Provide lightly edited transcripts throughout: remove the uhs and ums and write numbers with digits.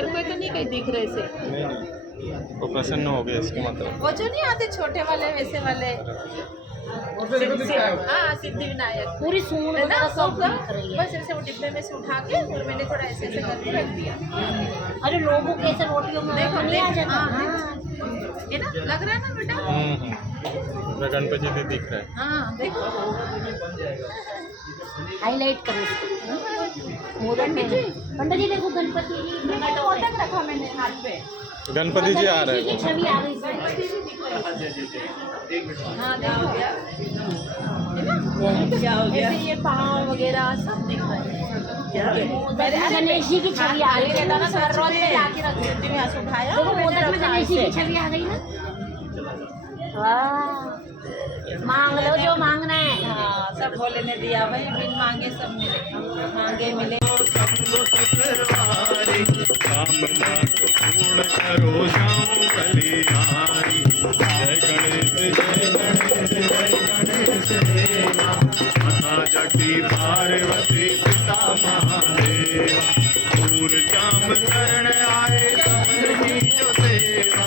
मेरे को तो नहीं कहीं दिख रहे से। नहीं नहीं, वो प्रसन्न हो गए इसके मतलब। वो जो नहीं आते छोटे वाले वैसे वाले। हाँ सिद्धि विनायक पूरी सूंड है ना, वगैरह सब सब दिख रही है। बस ऐसे वो डिब्बे में से उठा के और मैंने थोड़ा ऐसे ऐसे करके रख दिया। अरे लोगों के ऐसे रोटियों में देखो नहीं आ जाता। हाँ, हाँ। है ना, लग रहा है ना बेटा। गणपति जी दिख रहा है। हाँ देखो हाईलाइट करो इसको। मोदक में पंडित जी देखो गणपति जी मोदक रखा मैंने हाथ पे। गणपति जी आ रहे हैं। छवि आ गई इसमें। हाँ देखो क्या हो गया? ऐसे ये पहाड़ वगैरह सब दिख रहे हैं। गणेश जी की छवि आ गई। रहता ना हर रोज में लाके रख देती हूँ, यहाँ से उठाया देखो और मोदक मैंने में रखा गणेश जी की ऐसे। छवि आ गई ना। वाह, मांग लो जो मांगना है। हाँ सब भोले ने दिया भाई, बिन मांगे सब मिले, मांगे मिले। कामना को पूर्ण करो जाऊं बलिहारी। जय गणेश जय गणेश जय गणेश देवा। माता जटी पार्वती पिता महादेवा। दूर जाम शरण आए सफल की जो सेवा।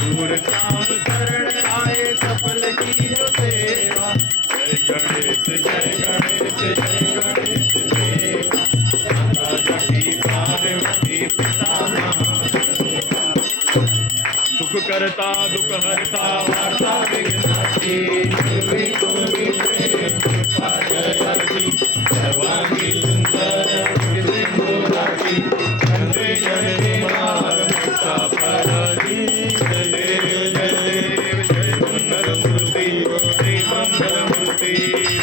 दूर जाम शरण आए सफल की जो सेवा। जय गणेश जय गणेश जय गणेश देवा। माता जटी पार्वती पिता महादेवा। सुख करता दुख हरता वार्ता विघ्नाची। निर्भय तुमी प्रेम कृपा जयती। सर्वांगी सुंदर सिंधुराची। वंदे जननी माता परदी। जय देव जय देव जय मंगल मूर्ति। जय मंगल मूर्ति।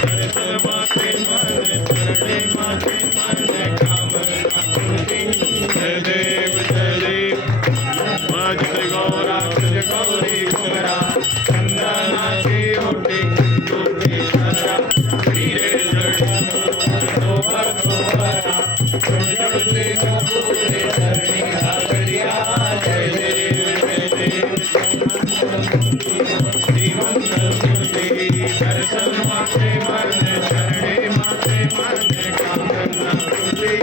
दर्शन माते मन चरणे माते मन कामना पूर्ति। जय देव जय देव। जय गौरा जय गौरी गौरा। चंदनाची ओटी तुझे धरा। हीरे जड़े सोबर सोबरा। जुड़ जुड़ते जो पूरे धरणी आगरिया। जय देव जय देव श्री मंगल मूर्ति। दर्शन माते मन चरणे माते मन कामना पूर्ति।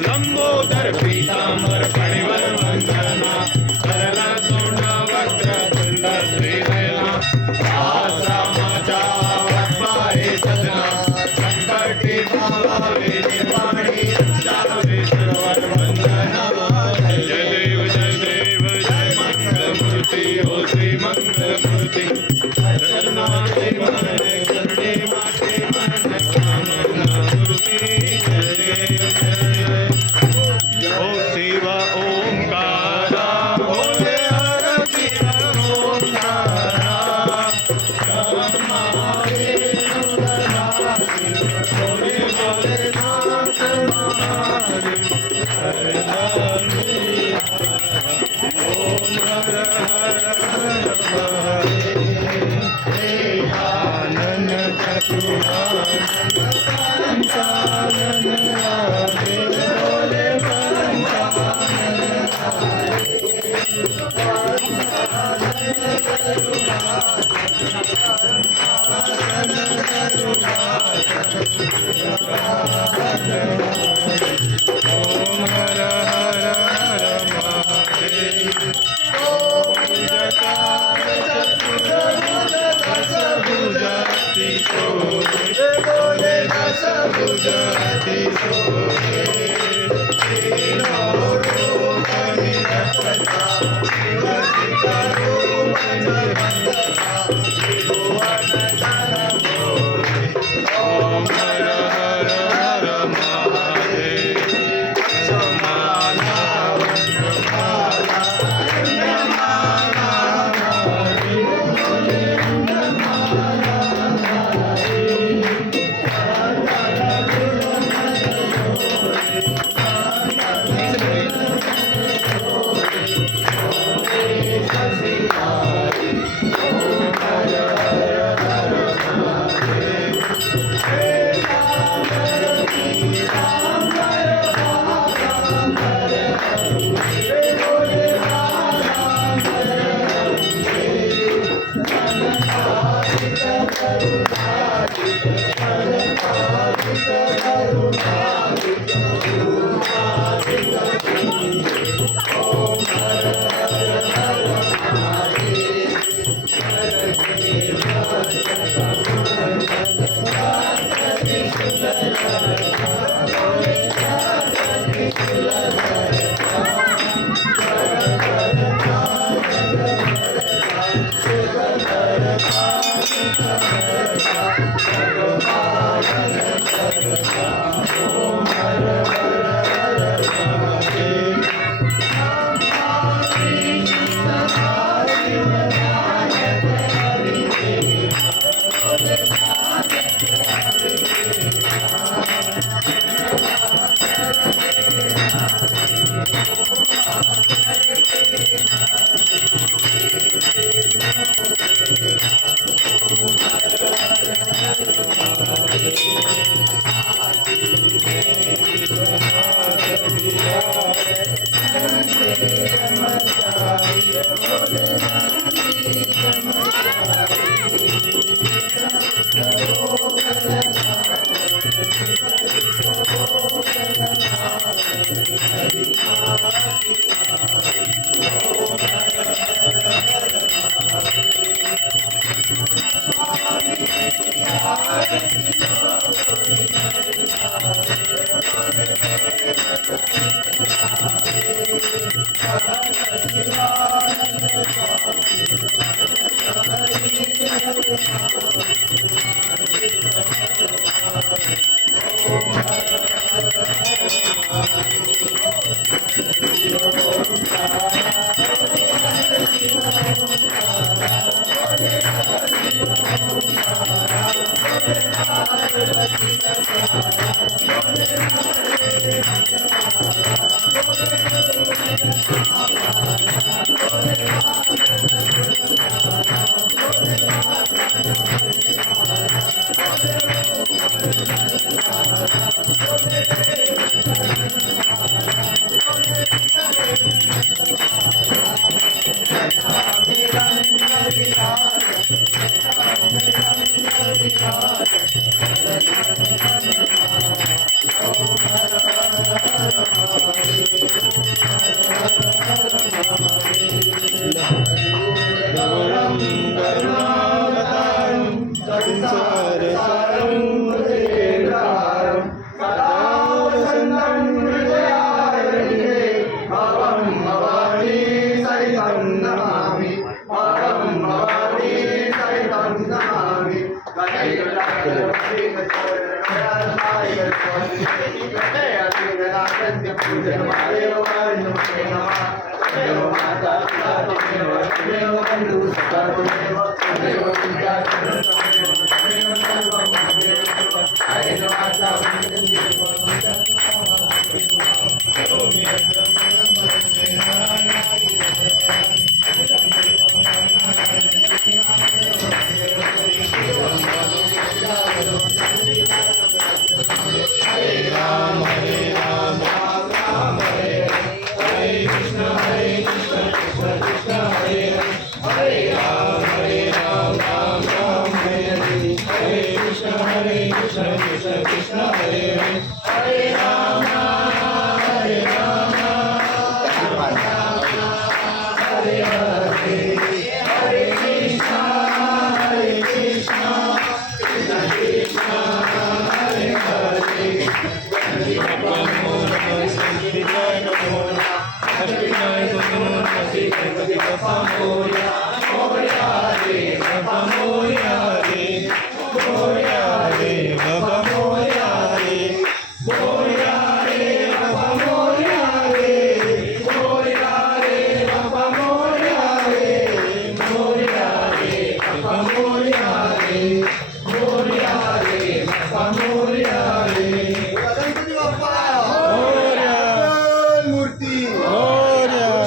लंबोदर पीतांबर फणिवर वंदना। सरल सोंड वक्र तुंड श्रीनयना। आसा माचा वक्पाहे सदना। संकटी भावे निर्वाणी रक्षावे सर्वर वंदना। जय देव जय मंगल मूर्ति। ओ श्री मंगल मूर्ति। दर्शनाते मन करणे माते मन कामना मूर्ति। जय देव जय ओ शिव ओंकारा। भोले हर शिव ओंकारा। भोले भोलेनाथ महादेव। हर ओम हर हर हर महादेव। आनंद चतुरानंद पंचानन राधे। भोले ओम हर हर हर महादेव। ओम जटार चतुर्भुज दश भुजाति शोभे। बोले दश भुजाति शोभे। तीनों लोक निरखता। शिवजी का रूप वंदना। त्रिभुवन धर भोले। ओम हर हर हर महादेव। समाला वनमाला वनमाला हरि।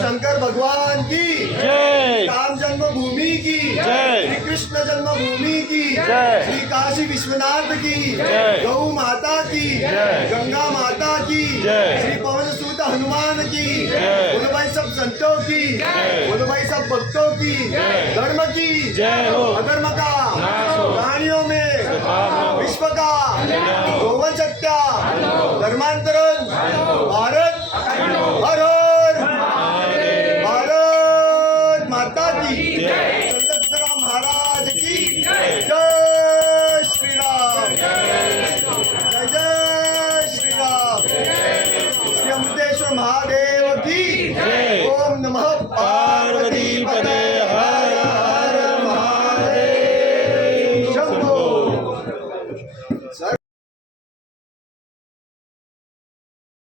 शंकर भगवान की जय राम जन्मभूमि की जय श्री कृष्ण जन्मभूमि की जय श्री काशी विश्वनाथ की जय गौ माता की जय गंगा माता की जय श्री पवन सूत हनुमान की जय बोलो भाई सब संतों की बोलो भाई सब भक्तों की धर्म की जय हो अधर्म का नाश हो प्राणियों में विश्व का कल्याण हो गोवन सत्या धर्मांतरण भारत हर हर भारत माता की संत तुकाराम महाराज की जय श्री राम जय जय श्री राम श्री अमृत महादेव की जय. ओम नमः